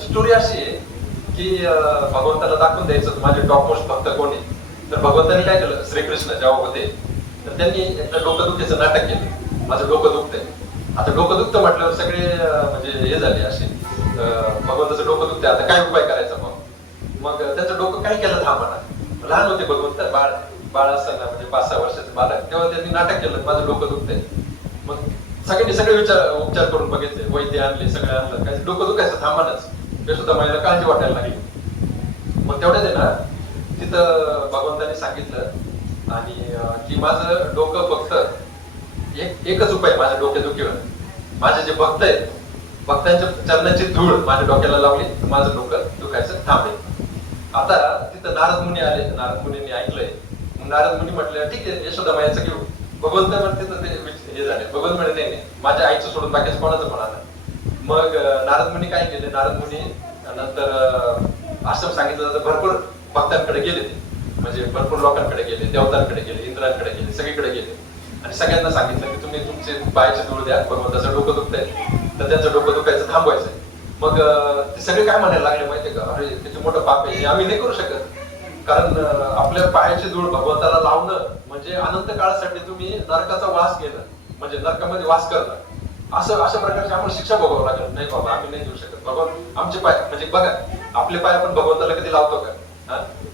Story अशी आहे की भगवंताला दाखवून द्यायचं माझे टॉप मोस्ट भक्त कोण आहे. तर भगवंतांनी काय केलं, श्रीकृष्ण जेव्हा होते तर त्यांनी एकदा डोकं नाटक केलं, माझं डोकं दुखतंय. आता डोकं दुखतं म्हटल्यावर सगळे म्हणजे हे झाले असे, भगवंताचं डोकं दुखतंय, आता काय उपाय करायचा. मग त्यांचं डोकं काय केलं थांबा, लहान होते भगवंत, बाळ असताना म्हणजे 5-6 वर्षाचं बालक, तेव्हा त्यांनी नाटक केलं माझं डोकं दुखतंय. मग सगळ्यांनी सगळे उपचार करून बघितले, वैद्य आणले, सगळे आणलं, काय डोकं दुखायचं थांबानच. ते सुद्धा मला काळजी वाटायला लागली. मग तेवढ्यात आहे ना तिथं भगवंतांनी सांगितलं आणि की माझं डोकं फक्त एकच उपाय माझ्या डोक्यादुखीवर, माझे जे भक्त आहेत भक्तांच्या चरणाची धूळ माझ्या डोक्याला लावली तर माझं डोकं दुखायचं थांबेल. आता तिथं नारद मुनी आले, नारद मुनींनी ऐकलंय. मग नारद मुनी म्हटले ठीक आहे यशोदा मायाचं घेऊ. भगवंत म्हणते तर ते हे झाले, भगवंत म्हणते नाही माझ्या आईचं सोडून बाकीचं कोणाचं पण आलं. मग नारद मुनी काय केले, नारद मुनी नंतर आश्रम सांगितलं तर भरपूर भक्तांकडे गेले, ते म्हणजे भरपूर लोकांकडे गेले, देवतांकडे गेले, इंद्रांकडे गेले, सगळीकडे गेले आणि सगळ्यांना सांगितलं की तुम्ही तुमचे पायाचे धूळ द्या, भगवंताचं डोकं दुखतंय तर त्यांचं डोकं दुखायचं थांबवायचंय. मग ते सगळे काय म्हणायला लागले माहितीये का, अरे किती मोठं पाप आहे, आम्ही नाही करू शकत. कारण आपल्या पायाची धूळ भगवंताला लावणं म्हणजे अनंत काळासाठी तुम्ही नरकाचा वास घेणं, म्हणजे नरकामध्ये वास करणं, असं अशा प्रकारची आम्हाला शिक्षा भोगावं लागेल. नाही बाबा आम्ही नाही देऊ शकत. भगवान आमचे पाय म्हणजे बघा आपले पाय आपण भगवंताला कधी लावतो का,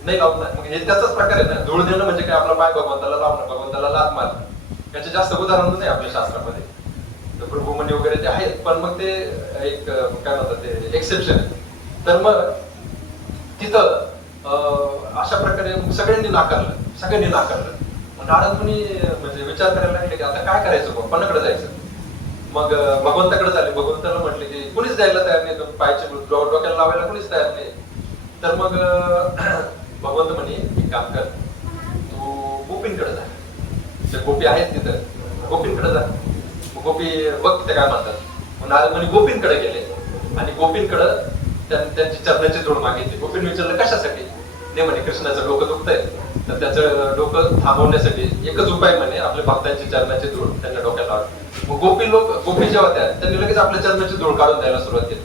नाही लावत नाही. मग हे त्याचाच प्रकार आहे ना, धूळ देणं म्हणजे काय, आपला पाय भगवंताला लावणं, भगवंताला लात मारणं. त्याचे जास्त उदाहरण नाही आपल्या शास्त्रामध्ये, तर प्रभुमणी वगैरे ते आहेत, पण मग ते एक काय म्हणतात ते एक्सेप्शन आहे. तर मग तिथं अशा प्रकारे सगळ्यांनी नाकारलं. नारद मुनी म्हणजे विचार करायला लागले की आता काय करायचं, कोणाकडे जायचं. मग भगवंताकडे झाले, भगवंताला म्हटले की कुणीच द्यायला तयार नाही, पायचे डोक्याला लावायला कुणीच तयार नाही. तर मग भगवंत म्हणे एक काम कर, तू गोपींकडे जा, जे गोपी आहेत तिथं गोपींकडे जा. मग गोपी बघ ते काय म्हणतात. मग नारद मुनी गोपींकडे गेले आणि गोपींकडे त्यांची चरणाची धूळ मागितली. गोपींनी विचारलं कशासाठी, नाही म्हणे कृष्णाचं डोकं दुखतंय तर त्याचं डोकं थांबवण्यासाठी एकच उपाय म्हणे आपल्या भक्तांची चरणाची धूळ त्यांच्या डोक्याला लावली. मग गोपी जेव्हा त्यांनी लगेच आपल्या चरणाची धूळ काढून द्यायला सुरुवात केली.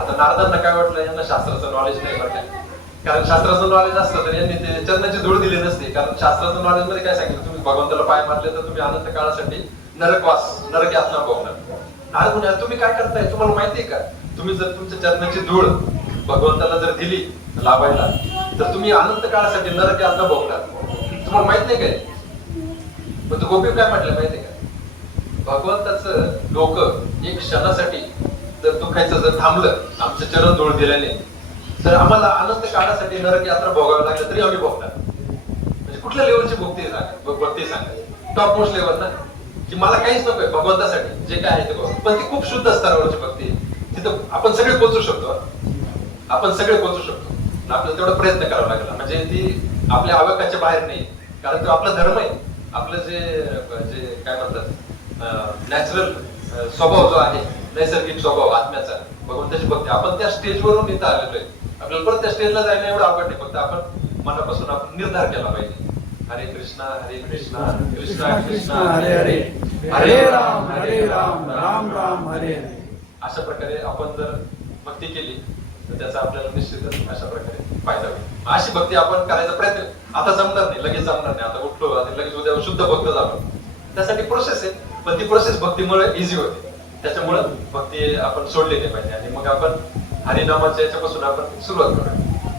आता नारदांना काय वाटलं, यांना शास्त्राचं नॉलेज नाही बरं काय, कारण शास्त्राचं नॉलेज असतं तर यांनी ते चरणाची धूळ दिली नसते. कारण शास्त्राचं नॉलेज मध्ये काय सांगितलं, तुम्ही भगवंताला पाय मारले तर तुम्ही अनंत काळासाठी नरक यातना भोगणार. नारद म्हणजे तुम्ही काय करताय, तुम्हाला माहितीये का, तुम्ही जर तुमच्या चरणाची धूळ भगवंताला जर दिली लावायला तर तुम्ही अनंत काळासाठी नरक यातना भोगणार, तुम्हाला माहित नाही काय. पण तो गोपी काय म्हटलं माहितीये का, भगवंताचं डोकं एक क्षणासाठी जर दुखायचं जर थांबलं आमचं चरण धूळ दिल्याने, तर आम्हाला अनंत काळासाठी नरक यात्रा भोगावी लागलं तरी आम्ही भोगणार. म्हणजे कुठल्या लेवलची भक्ती सांगा, टॉप मोस्ट लेवल ना, की मला काहीच नकोय भगवंतासाठी जे काय आहे ते बघ. पण ती खूप शुद्ध स्तरावरची भक्ती, तिथं आपण सगळे पोहोचू शकतो, आपल्याला तेवढा प्रयत्न करावा लागला. म्हणजे ती आपल्या आवाकाच्या बाहेर नाही, कारण तो आपला धर्म आहे. आपलं जे काय म्हणतात नॅचरल स्वभाव जो आहे, नैसर्गिक स्वभाव आत्म्याचा, भगवंताची भक्ती, आपण त्या स्टेजवरून इथं आलेलो आहे. आपल्याला परत त्या स्टेजला जायला एवढं अवघड नाही, फक्त आपण मनापासून आपण निर्धार केला पाहिजे. हरे कृष्णा कृष्णा कृष्णा हरे हरे, हरे राम राम राम हरे हरे. अशा प्रकारे आपण जर भक्ती केली तर त्याचा आपल्याला निश्चितच अशा प्रकारे फायदा होईल. अशी भक्ती आपण करायचा प्रयत्न आता जमणार नाही, लगेच जमणार नाही. आता उठलो आणि लगेच उद्या शुद्ध भक्त झालो, त्यासाठी प्रोसेस आहे. पण ती प्रोसेस भक्तीमुळे इझी होते. त्याच्यामुळे भक्ती आपण सोडली नाही पाहिजे आणि मग आपण हरिनामाच्या याच्यापासून आपण सुरुवात करूया.